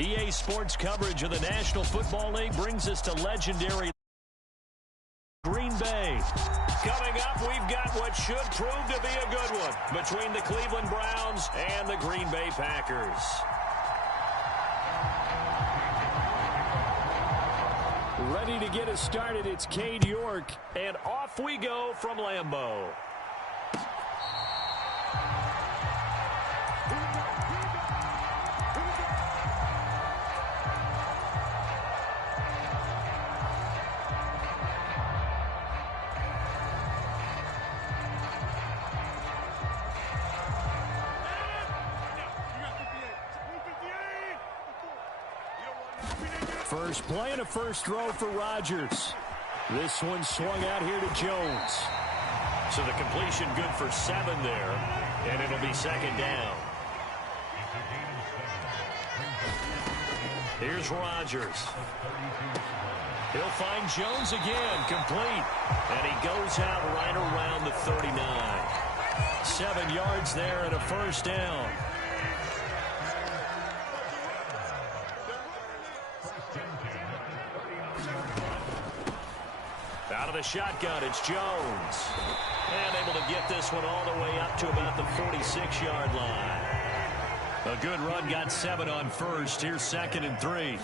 EA Sports coverage of the National Football League brings us to legendary Green Bay. Coming up, we've got what should prove to be a good one between the Cleveland Browns and the Green Bay Packers. Ready to get us started, it's Cade York, and off we go from Lambeau. First play and a first throw for Rodgers. This one swung out here to Jones. So the completion good for 7 there, and it'll be second down. Here's Rodgers. He'll find Jones again, complete. And he goes out right around the 39. 7 yards there and a first down. Out of the shotgun, it's Jones. And able to get this one all the way up to about the 46-yard line. A good run, got 7 on first. Here's 2nd and 3.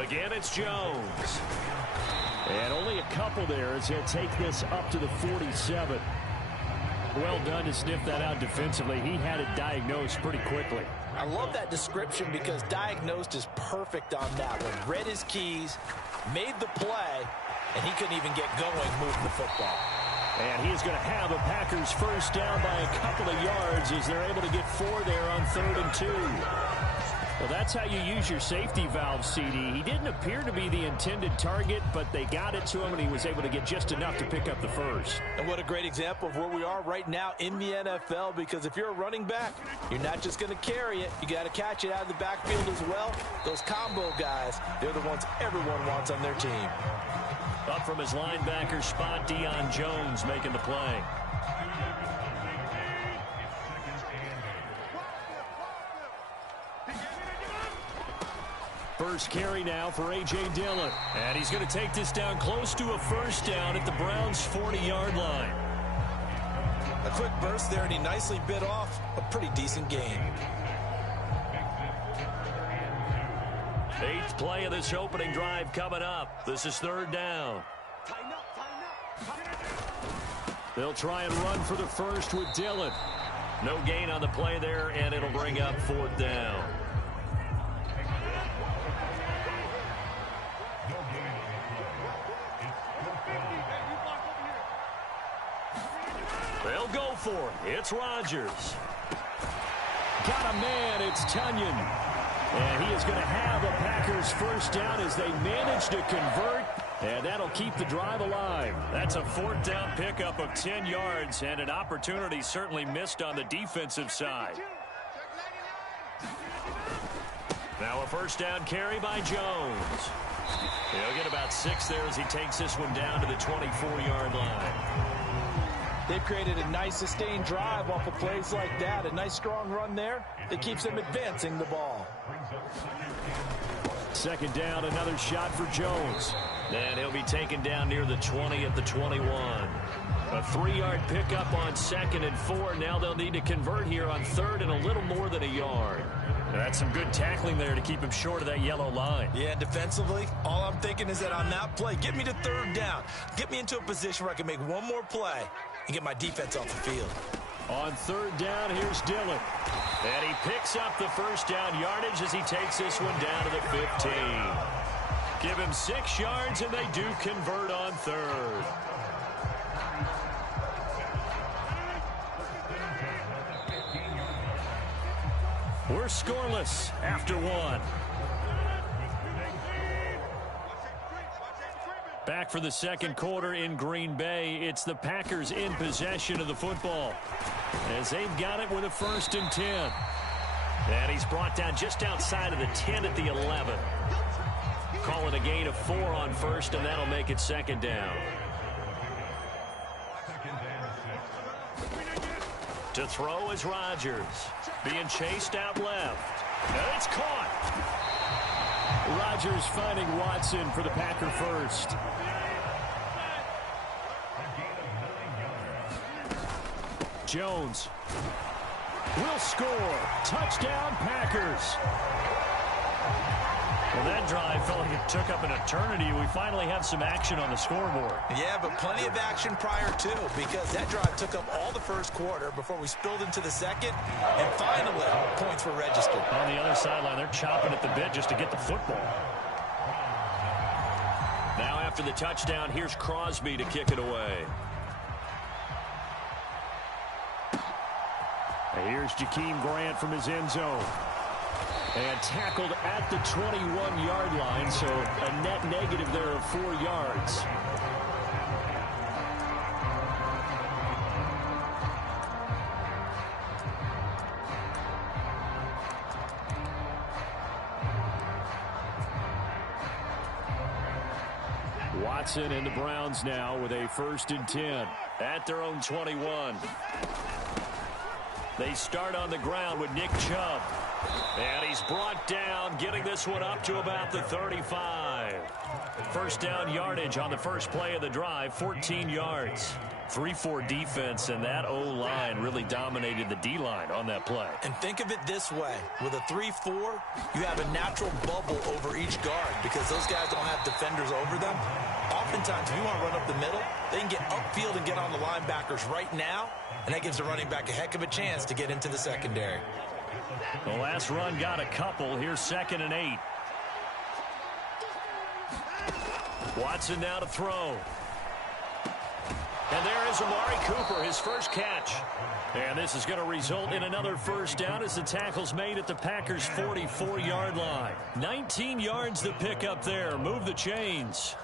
Again, it's Jones. And only a couple there as he'll take this up to the 47. Well done to sniff that out defensively. He had it diagnosed pretty quickly. I love that description because diagnosed is perfect on that one. Read his keys, made the play, and he couldn't even get going moving the football. And he is going to have a Packers first down by a couple of yards as they're able to get 4 there on 3rd and 2. Well, that's how you use your safety valve, CD. He didn't appear to be the intended target, but they got it to him, and he was able to get just enough to pick up the first. And what a great example of where we are right now in the NFL, because if you're a running back, you're not just going to carry it. You got to catch it out of the backfield as well. Those combo guys, they're the ones everyone wants on their team. Up from his linebacker spot, Deion Jones making the play. First carry now for A.J. Dillon. And he's going to take this down close to a first down at the Browns' 40-yard line. A quick burst there, and he nicely bit off a pretty decent gain. 8th play of this opening drive coming up. This is 3rd down. They'll try and run for the first with Dillon. No gain on the play there, and it'll bring up 4th down. They'll go for it. It's Rodgers. Got a man. It's Tunyon. And he is going to have a Packers first down as they manage to convert. And that'll keep the drive alive. That's a 4th down pickup of 10 yards. And an opportunity certainly missed on the defensive side. Now a first down carry by Jones. He'll get about 6 there as he takes this one down to the 24-yard line. They've created a nice sustained drive off of plays like that. A nice strong run there that keeps them advancing the ball. 2nd down, another shot for Jones. And he'll be taken down near the 20 at the 21. A 3-yard pickup on 2nd and 4. Now they'll need to convert here on 3rd and a little more than a yard. That's some good tackling there to keep him short of that yellow line. Yeah, defensively, all I'm thinking is that on that play, get me to 3rd down. Get me into a position where I can make one more play and get my defense off the field. On 3rd down, here's Dillon. And he picks up the first down yardage as he takes this one down to the 15. Give him 6 yards, and they do convert on 3rd. We're scoreless after 1. Back for the 2nd quarter in Green Bay. It's the Packers in possession of the football as they've got it with a 1st and 10. And he's brought down just outside of the 10 at the 11. Call it a gain of 4 on 1st, and that'll make it 2nd down. To throw is Rodgers. Being chased out left. And it's caught. Rodgers finding Watson for the Packer first. Jones will score. Touchdown, Packers. Well, that drive felt like it took up an eternity. We finally have some action on the scoreboard. Yeah, but plenty of action prior to, because that drive took up all the first quarter before we spilled into the second, and finally, points were registered. On the other sideline, they're chopping at the bit just to get the football. Now after the touchdown, here's Crosby to kick it away. And here's Jakeem Grant from his end zone. And tackled at the 21-yard line, so a net negative there of 4 yards. Watson and the Browns now with a 1st and 10 at their own 21. They start on the ground with Nick Chubb. And he's brought down, getting this one up to about the 35. First down yardage on the first play of the drive, 14 yards. 3-4 defense, and that O-line really dominated the D-line on that play. And think of it this way. With a 3-4, you have a natural bubble over each guard because those guys don't have defenders over them. Oftentimes, if you want to run up the middle, they can get upfield and get on the linebackers right now, and that gives the running back a heck of a chance to get into the secondary. The last run got a couple. Here's 2nd and 8. Watson now to throw. And there is Amari Cooper, his first catch. And this is going to result in another first down as the tackle's made at the Packers' 44-yard line. 19 yards to pick up there. Move the chains.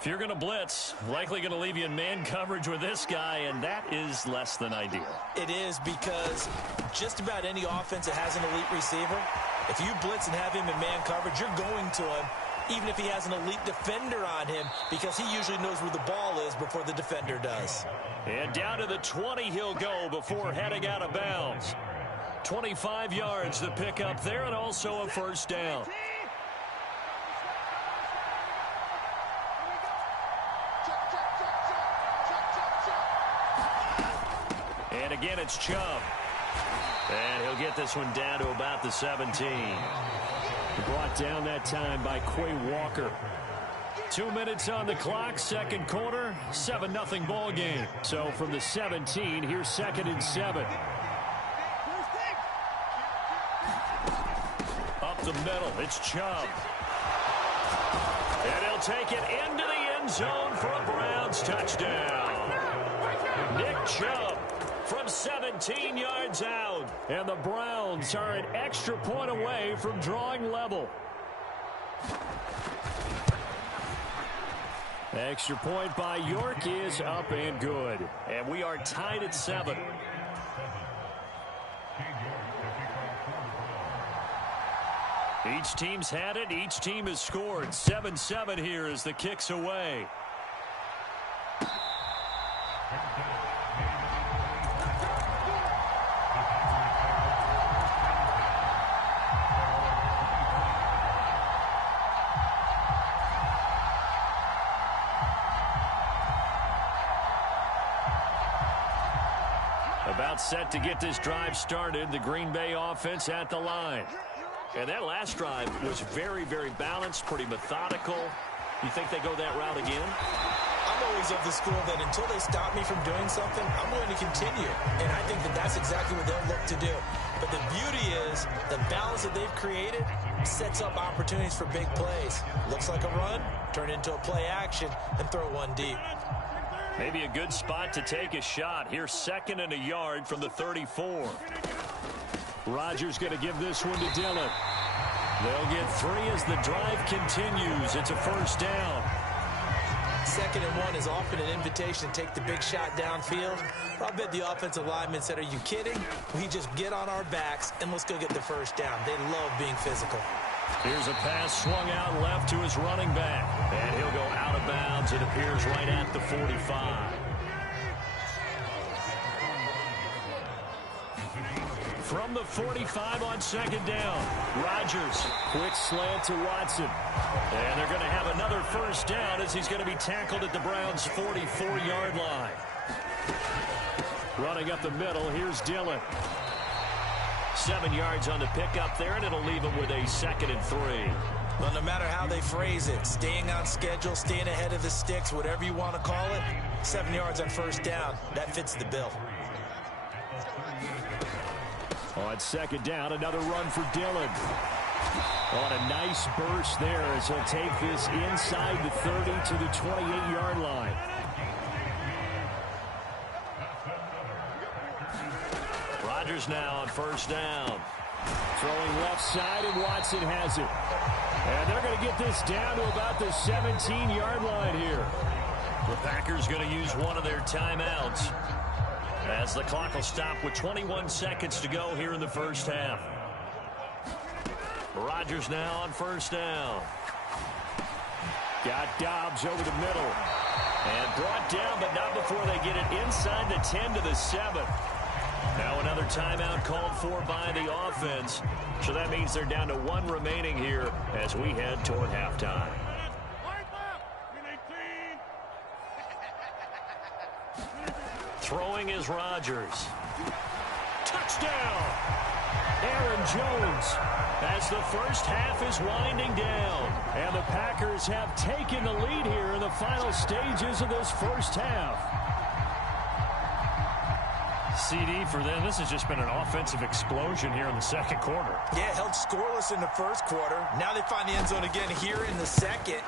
If you're going to blitz, likely going to leave you in man coverage with this guy, and that is less than ideal. It is, because just about any offense that has an elite receiver, if you blitz and have him in man coverage, you're going to him, even if he has an elite defender on him, because he usually knows where the ball is before the defender does. And down to the 20 he'll go before heading out of bounds. 25 yards to pick up there, and also a first down. And again, it's Chubb. And he'll get this one down to about the 17. Brought down that time by Quay Walker. 2 minutes on the clock, second quarter, 7-0 ball game. So from the 17, here's 2nd and 7. Up the middle, it's Chubb. And he'll take it into the end zone for a Browns touchdown. Nick Chubb from 17 yards out. And the Browns are an extra point away from drawing level. Extra point by York is up and good. And we are tied at 7. Each team's had it. Each team has scored. 7-7 here as the kick's away. About set to get this drive started. The Green Bay offense at the line. And that last drive was very, very balanced, pretty methodical. You think they go that route again? I'm always of the school that until they stop me from doing something, I'm going to continue. And I think that that's exactly what they'll look to do. But the beauty is the balance that they've created sets up opportunities for big plays. Looks like a run, turn into a play action, and throw one deep. Maybe a good spot to take a shot. Here's 2nd and a yard from the 34. Rodgers going to give this one to Dillon. They'll get 3 as the drive continues. It's a first down. 2nd and 1 is often an invitation to take the big shot downfield. I bet the offensive linemen said, are you kidding? We just get on our backs and let's go get the first down. They love being physical. Here's a pass swung out left to his running back. And he'll go out of bounds. It appears right at the 45. from the 45 on second down. Rodgers, quick slant to Watson. And they're going to have another first down as he's going to be tackled at the Browns' 44-yard line. Running up the middle, here's Dillon. 7 yards on the pickup there, and it'll leave him with a 2nd and 3. Well, no matter how they phrase it, staying on schedule, staying ahead of the sticks, whatever you want to call it, 7 yards on first down, that fits the bill. On second down, another run for Dillon. On a nice burst there as he'll take this inside the 30 to the 28-yard line. Rodgers now on first down. Throwing left side, and Watson has it. And they're going to get this down to about the 17-yard line here. The Packers going to use one of their timeouts as the clock will stop with 21 seconds to go here in the first half. Rodgers now on first down. Got Dobbs over the middle. And brought down, but not before they get it inside the 10 to the 7. Now another timeout called for by the offense. So that means they're down to 1 remaining here as we head toward halftime. Throwing is Rodgers. Touchdown! Aaron Jones as the first half is winding down. And the Packers have taken the lead here in the final stages of this first half. CD for them, this has just been an offensive explosion here in the second quarter. Yeah, held scoreless in the first quarter. Now they find the end zone again here in the second.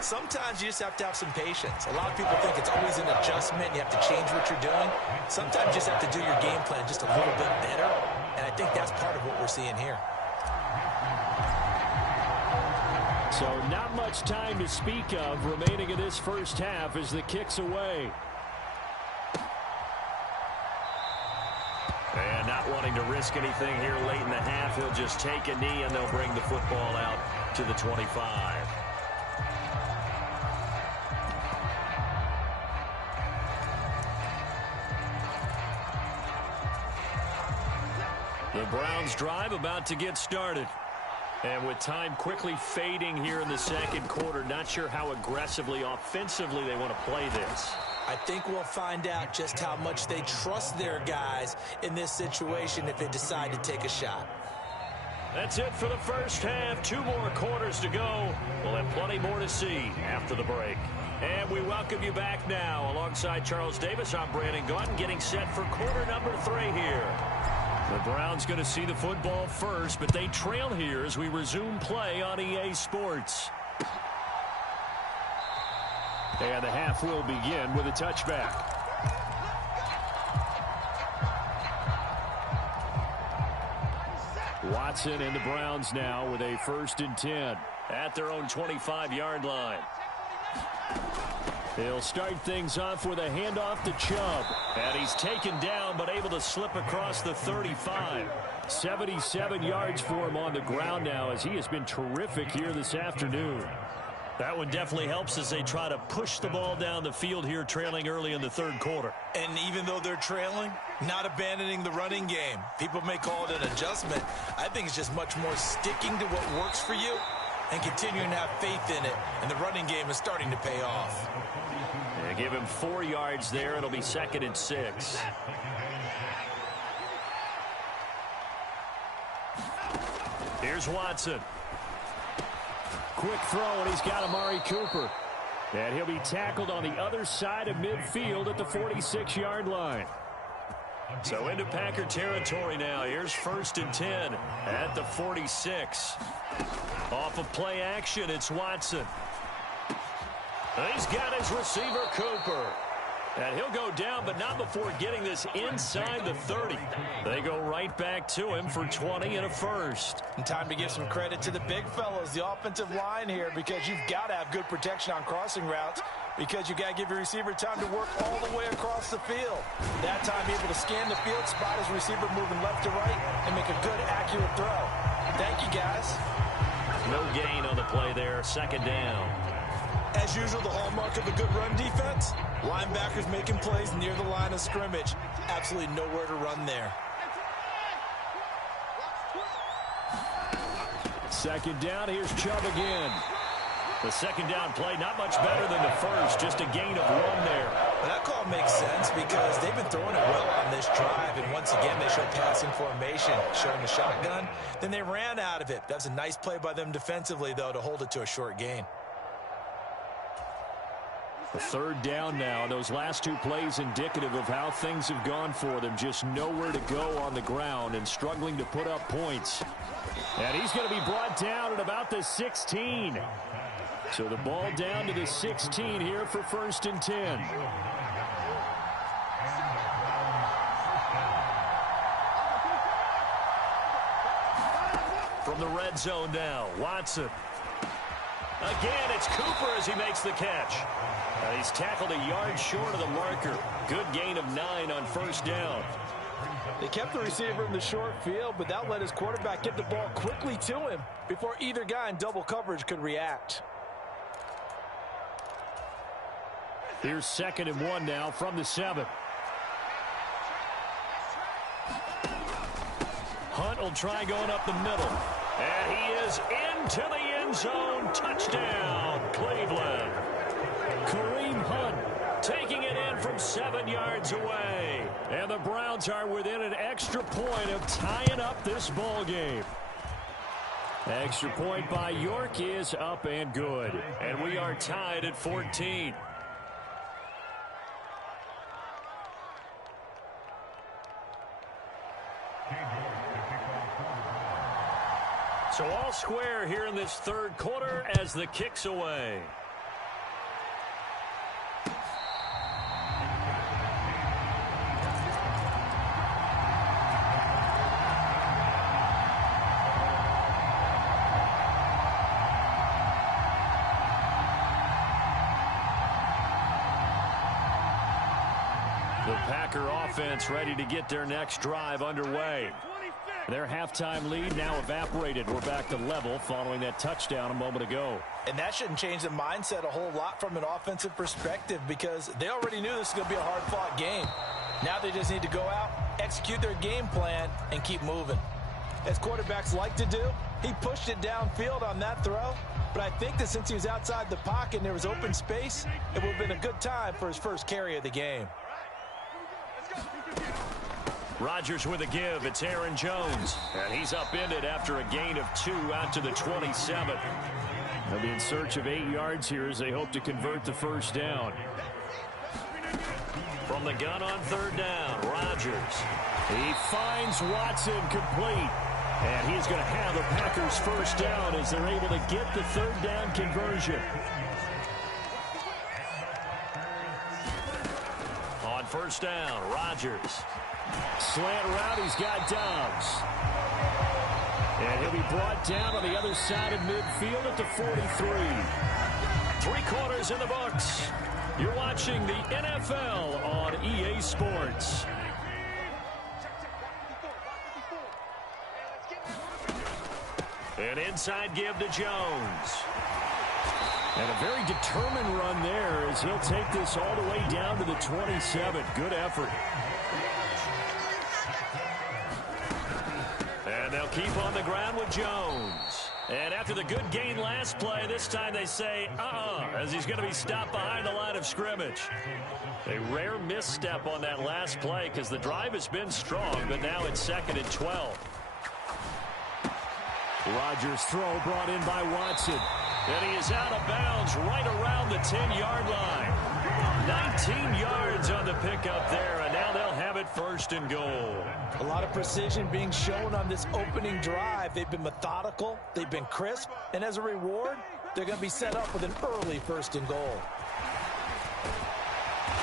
Sometimes you just have to have some patience. A lot of people think it's always an adjustment. You have to change what you're doing. Sometimes you just have to do your game plan just a little bit better. And I think that's part of what we're seeing here. So not much time to speak of remaining in this first half as the kick's away. And not wanting to risk anything here late in the half, he'll just take a knee and they'll bring the football out to the 25. The Browns drive about to get started. And with time quickly fading here in the second quarter, not sure how aggressively, offensively they want to play this. I think we'll find out just how much they trust their guys in this situation if they decide to take a shot. That's it for the first half. 2 more quarters to go. We'll have plenty more to see after the break. And we welcome you back now. Alongside Charles Davis, I'm Brandon Gaudin, getting set for quarter number 3 here. The Browns going to see the football first, but they trail here as we resume play on EA Sports. And the half will begin with a touchback. Watson and the Browns now with a 1st and 10 at their own 25-yard line. They'll start things off with a handoff to Chubb. And he's taken down but able to slip across the 35. 77 yards for him on the ground now as he has been terrific here this afternoon. That one definitely helps as they try to push the ball down the field here, trailing early in the third quarter. And even though they're trailing, not abandoning the running game. People may call it an adjustment. I think it's just much more sticking to what works for you and continuing to have faith in it. And the running game is starting to pay off. They give him 4 yards there. It'll be 2nd and 6. Here's Watson. Quick throw, and he's got Amari Cooper. And he'll be tackled on the other side of midfield at the 46-yard line. So into Packer territory now. Here's 1st and 10 at the 46. Off of play action, it's Watson. He's got his receiver, Cooper. And he'll go down, but not before getting this inside the 30. They go right back to him for 20 and a first. And time to give some credit to the big fellows, the offensive line here, because you've got to have good protection on crossing routes, because you got to give your receiver time to work all the way across the field. That time able to scan the field, spot his receiver moving left to right, and make a good, accurate throw. Thank you, guys. No gain on the play there. 2nd down. As usual, the hallmark of a good run defense, linebackers making plays near the line of scrimmage. Absolutely nowhere to run there. second down. Here's Chubb again. The second down play, not much better than the first, just a gain of 1 there. Well, that call makes sense because they've been throwing it well on this drive, and once again they showed passing formation, showing the shotgun. Then they ran out of it. That's a nice play by them defensively, though, to hold it to a short gain. A third down now. Those last 2 plays indicative of how things have gone for them. Just nowhere to go on the ground and struggling to put up points. And he's going to be brought down at about the 16. So the ball down to the 16 here for 1st and 10. From the red zone now, Watson. Again, it's Cooper as he makes the catch. He's tackled a yard short of the marker. Good gain of 9 on 1st down. They kept the receiver in the short field, but that let his quarterback get the ball quickly to him before either guy in double coverage could react. Here's 2nd and 1 now from the 7. Hunt will try going up the middle. And he is into the end zone. Touchdown, Cleveland. Kareem Hunt taking it in from 7 yards away. And the Browns are within an extra point of tying up this ball game. Extra point by York is up and good. And we are tied at 14. So all square here in this 3rd quarter as the kick's away. The Packer offense ready to get their next drive underway. Their halftime lead now evaporated. We're back to level following that touchdown a moment ago. And that shouldn't change the mindset a whole lot from an offensive perspective because they already knew this was going to be a hard-fought game. Now they just need to go out, execute their game plan, and keep moving. As quarterbacks like to do, he pushed it downfield on that throw. But I think that since he was outside the pocket and there was open space, it would have been a good time for his first carry of the game. Rodgers with a give. It's Aaron Jones. And he's upended after a gain of 2 out to the 27. They'll be in search of 8 yards here as they hope to convert the first down. From the gun on 3rd down, Rodgers. He finds Watson complete. And he's going to have the Packers first down as they're able to get the 3rd down conversion. On 1st down, Rodgers. Slant route, he's got Dobbs. And he'll be brought down on the other side of midfield at the 43. 3 quarters in the books. You're watching the NFL on EA Sports. An inside give to Jones. And a very determined run there as he'll take this all the way down to the 27. Good effort. And they'll keep on the ground with Jones. And after the good gain last play, this time they say, as he's going to be stopped behind the line of scrimmage. A rare misstep on that last play because the drive has been strong, but now it's 2nd and 12. Rodgers' throw brought in by Watson. And he is out of bounds right around the 10-yard line. 19 yards on the pickup there, and now they'll have it 1st and goal. A lot of precision being shown on this opening drive. They've been methodical, they've been crisp, and as a reward, they're going to be set up with an early 1st and goal.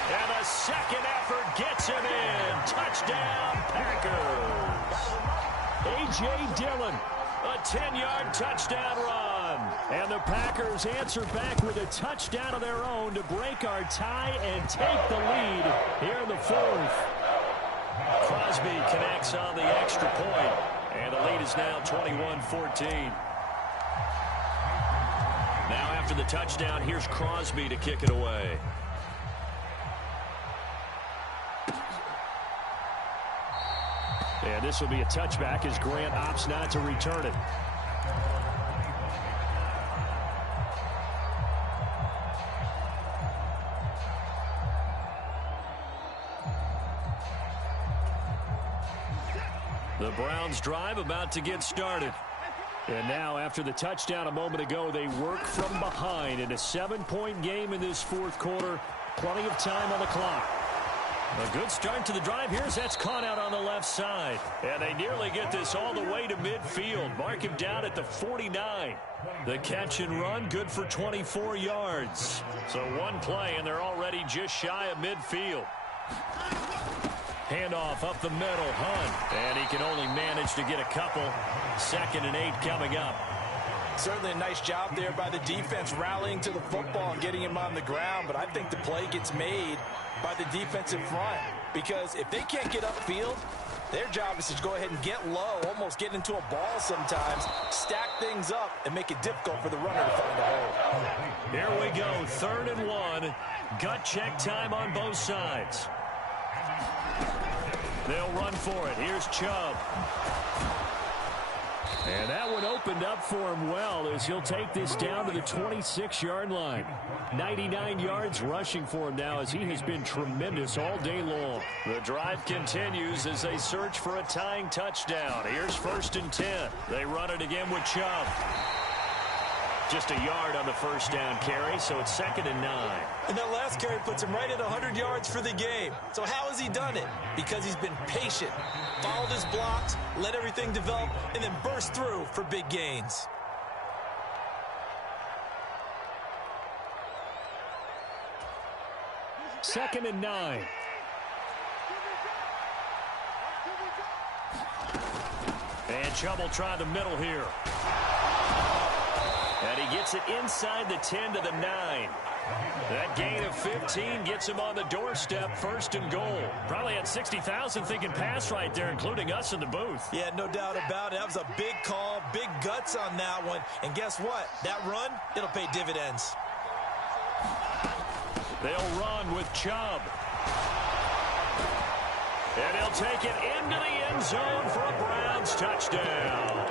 And a second effort gets him in. Touchdown, Packers. A.J. Dillon, a 10-yard touchdown run. And the Packers answer back with a touchdown of their own to break our tie and take the lead here in the 4th. Crosby connects on the extra point, and the lead is now 21-14. Now after the touchdown, here's Crosby to kick it away. And this will be a touchback as Grant opts not to return it. The Browns drive about to get started. And now, after the touchdown a moment ago, they work from behind in a 7-point game in this fourth quarter. Plenty of time on the clock. A good start to the drive. Here's that's caught out on the left side. And they nearly get this all the way to midfield. Mark him down at the 49. The catch and run, good for 24 yards. So one play, and they're already just shy of midfield. Handoff up the middle, Hunt. And he can only manage to get a couple. 2nd and 8 coming up. Certainly a nice job there by the defense rallying to the football and getting him on the ground. But I think the play gets made by the defensive front. Because if they can't get upfield, their job is to go ahead and get low, almost get into a ball sometimes, stack things up, and make it difficult for the runner to find a hole. Here we go, 3rd and 1. Gut check time on both sides. They'll run for it. Here's Chubb. And that one opened up for him well as he'll take this down to the 26-yard line. 99 yards rushing for him now as he has been tremendous all day long. The drive continues as they search for a tying touchdown. Here's 1st and 10. They run it again with Chubb. Just a yard on the first down carry, so it's 2nd and 9. And that last carry puts him right at 100 yards for the game. So how has he done it? Because he's been patient, followed his blocks, let everything develop, and then burst through for big gains. Second and 9. And Chubb will try the middle here. And he gets it inside the 10 to the 9. That gain of 15 gets him on the doorstep, 1st and goal. Probably had 60,000 thinking pass right there, including us in the booth. Yeah, no doubt about it. That was a big call, big guts on that one. And guess what? That run, it'll pay dividends. They'll run with Chubb. And he'll take it into the end zone for a Browns touchdown.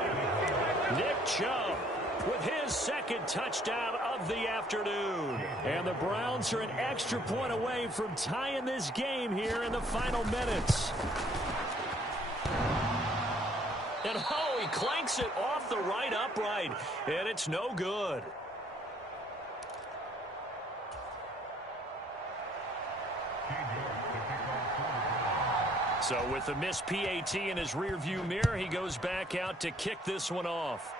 Nick Chubb with his 2nd touchdown of the afternoon. And the Browns are an extra point away from tying this game here in the final minutes. And oh, he clanks it off the right upright, and it's no good. So with the missed PAT in his rearview mirror, he goes back out to kick this one off.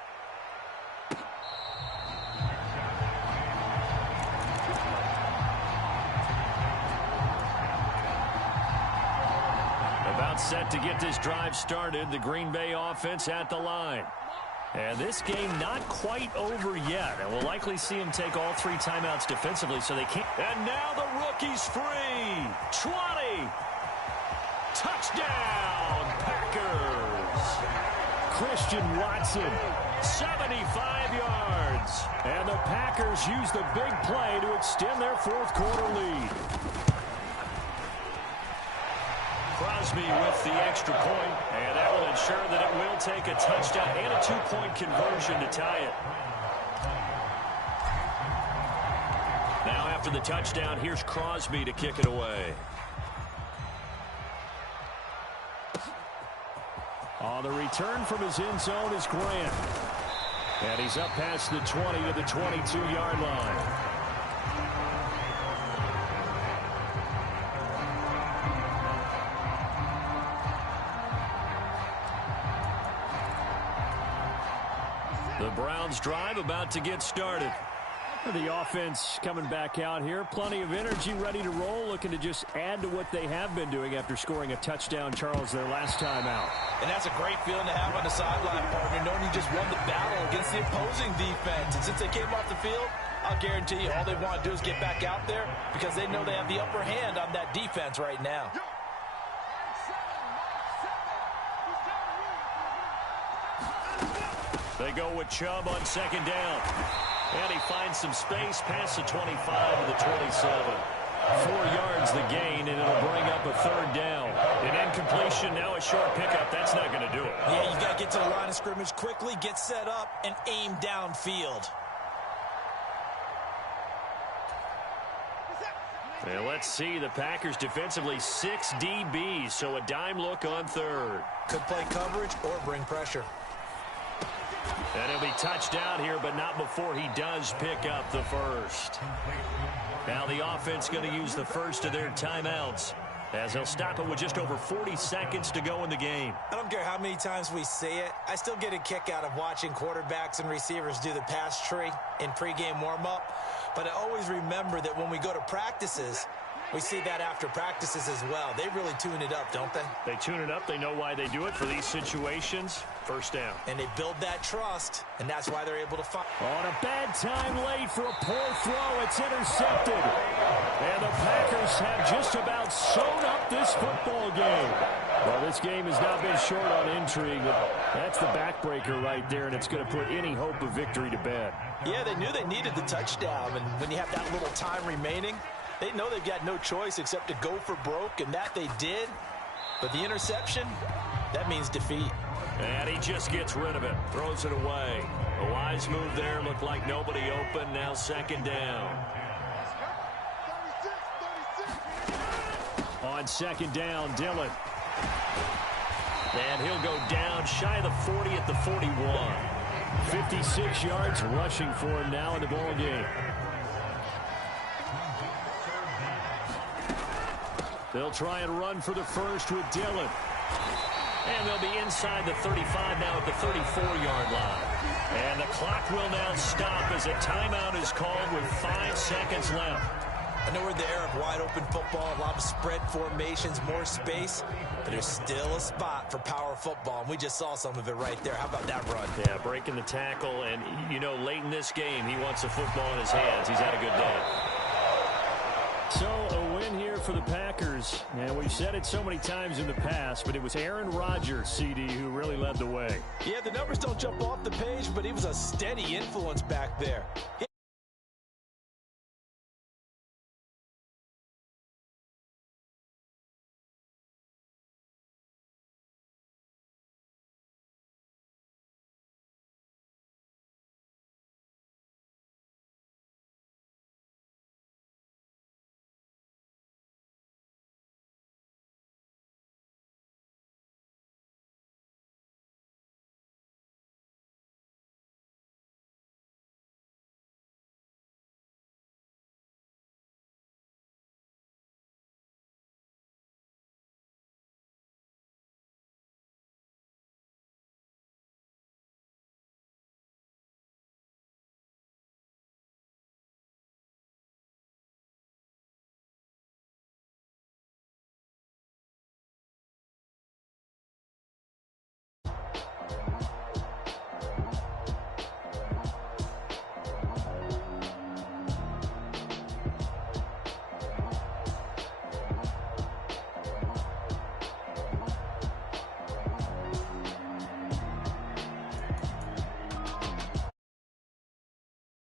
About set to get this drive started. The Green Bay offense at the line. And this game not quite over yet. And we'll likely see him take all 3 timeouts defensively so they can't. And now the rookie's free. 20. Touchdown, Packers. Christian Watson, 75 yards. And the Packers use the big play to extend their fourth quarter lead. Crosby with the extra point, and that will ensure that it will take a touchdown and a 2-point conversion to tie it. Now after the touchdown, here's Crosby to kick it away. On the return from his end zone is Grant. And he's up past the 20 to the 22-yard line. The Browns drive about to get started. The offense coming back out here. Plenty of energy, ready to roll, looking to just add to what they have been doing after scoring a touchdown, Charles, their last time out. And that's a great feeling to have on the sideline, partner, knowing you just won the battle against the opposing defense. And since they came off the field, I'll guarantee you all they want to do is get back out there because they know they have the upper hand on that defense right now. They go with Chubb on 2nd down. And he finds some space past the 25 to the 27. 4 yards the gain, and it'll bring up a 3rd down. An incompletion, now a short pickup. That's not going to do it. Yeah, you've got to get to the line of scrimmage quickly, get set up, and aim downfield. And let's see, the Packers defensively 6 DBs, so a dime look on third. Could play coverage or bring pressure. And he'll be touched down here, but not before he does pick up the first. Now the offense going to use the first of their timeouts, as they'll stop it with just over 40 seconds to go in the game. I don't care how many times we say it. I still get a kick out of watching quarterbacks and receivers do the pass tree in pregame warm-up. But I always remember that when we go to practices, we see that after practices as well. They really tune it up, don't they? They tune it up. They know why they do it for these situations. First down. And they build that trust, and that's why they're able to find. On a bad time late for a poor throw. It's intercepted. And the Packers have just about sewn up this football game. Well, this game has not been short on intrigue. That's the backbreaker right there, and it's going to put any hope of victory to bed. Yeah, they knew they needed the touchdown, and when you have that little time remaining, they know they've got no choice except to go for broke, and that they did. But the interception, that means defeat. And he just gets rid of it, throws it away. A wise move there, looked like nobody open, now second down. On second down, Dillon. And he'll go down shy of the 40 at the 41. 56 yards rushing for him now in the ball game. They'll try and run for the first with Dillon. And they'll be inside the 35 now at the 34-yard line. And the clock will now stop as a timeout is called with 5 seconds left. I know we're in the era of wide-open football, a lot of spread formations, more space, but there's still a spot for power football, and we just saw some of it right there. How about that run? Yeah, breaking the tackle, and, you know, late in this game, he wants the football in his hands. He's had a good day. So, a win here for the Packers, and we've said it so many times in the past, but it was Aaron Rodgers, CD, who really led the way. Yeah, the numbers don't jump off the page, but he was a steady influence back there.